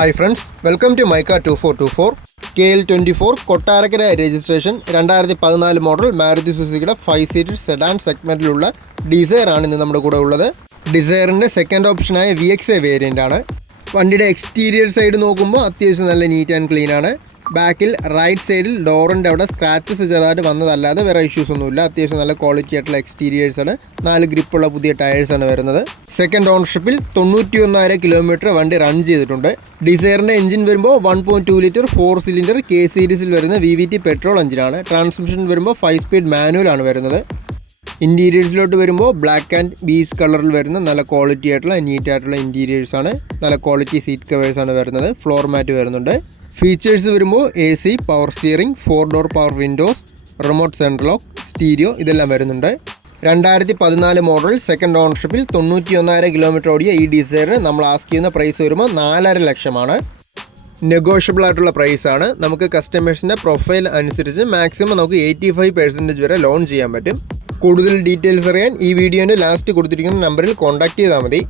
Hi friends, welcome to Mica 2424 KL24 Kottarakkara registration 2014 model Maruti സുസുക്കിയുടെ 5-സീറ്റർ sedan സെഗ്മെന്റിലുള്ള ഡിസയർ ആണ് ഇന്ന് നമ്മുടെ കൂടെ ഉള്ളത്. ഡിസയറിന്റെ സെക്കൻഡ് ഓപ്ഷനായ VXA വേരിയന്റ് ആണ്. വണ്ടിയുടെ എക്സ്റ്റീരിയർ സൈഡ് നോക്കുമ്പോൾ അത്യാവശ്യം നല്ല നീറ്റ് ആൻഡ് ക്ലീൻ ആണ്. ബാക്കിൽ റൈറ്റ് സൈഡിൽ ഡോറിൻ്റെ അവിടെ സ്ക്രാച്ചസ് ചെറുതായിട്ട് വന്നതല്ലാതെ വേറെ ഇഷ്യൂസ് ഒന്നുമില്ല. അത്യാവശ്യം നല്ല ക്വാളിറ്റി ആയിട്ടുള്ള എക്സ്റ്റീരിയേഴ്സാണ്. 4 ഗ്രിപ്പുള്ള പുതിയ ടയേഴ്സാണ് വരുന്നത്. സെക്കൻഡ് ഓണർഷിപ്പിൽ 91,000 കിലോമീറ്റർ വണ്ടി റൺ ചെയ്തിട്ടുണ്ട്. ഡിസയറിൻ്റെ എഞ്ചിൻ വരുമ്പോൾ 1.2 ലിറ്റർ 4 സിലിണ്ടർ K സീരീസിൽ വരുന്ന VVT പെട്രോൾ എഞ്ചിനാണ്. ട്രാൻസ്മിഷൻ വരുമ്പോൾ 5 സ്പീഡ് മാനുവലാണ് വരുന്നത്. ഇൻറ്റീരിയേഴ്സിലോട്ട് വരുമ്പോൾ ബ്ലാക്ക് ആൻഡ് ബീച്ച് കളറിൽ വരുന്ന നല്ല ക്വാളിറ്റി ആയിട്ടുള്ള നീറ്റ് ആയിട്ടുള്ള ഇൻറ്റീരിയേഴ്സാണ്. നല്ല ക്വാളിറ്റി സീറ്റ് കവേഴ്സാണ് വരുന്നത്. ഫ്ലോർ മാറ്റ് വരുന്നുണ്ട്. ഫീച്ചേഴ്സ് വരുമ്പോൾ AC, power steering, 4 door power Windows, remote central lock, stereo ഇതെല്ലാം വരുന്നുണ്ട്. 2014 മോഡൽ സെക്കൻഡ് ഓണർഷിപ്പിൽ 91,000 കിലോമീറ്റർ ഓടിയ ഈ ഡിസയറിന് നമ്മൾ ആസ്ക് ചെയ്യുന്ന പ്രൈസ് വരുമ്പോൾ 4.5 ലക്ഷമാണ്. നെഗോഷ്യബിൾ ആയിട്ടുള്ള പ്രൈസാണ്. നമുക്ക് കസ്റ്റമേഴ്സിൻ്റെ പ്രൊഫൈൽ അനുസരിച്ച് മാക്സിമം നമുക്ക് 85% വരെ ലോൺ ചെയ്യാൻ പറ്റും. കൂടുതൽ ഡീറ്റെയിൽസ് അറിയാൻ ഈ വീഡിയോൻ്റെ ലാസ്റ്റ് കൊടുത്തിരിക്കുന്ന നമ്പറിൽ കോൺടാക്റ്റ് ചെയ്താൽ മതി.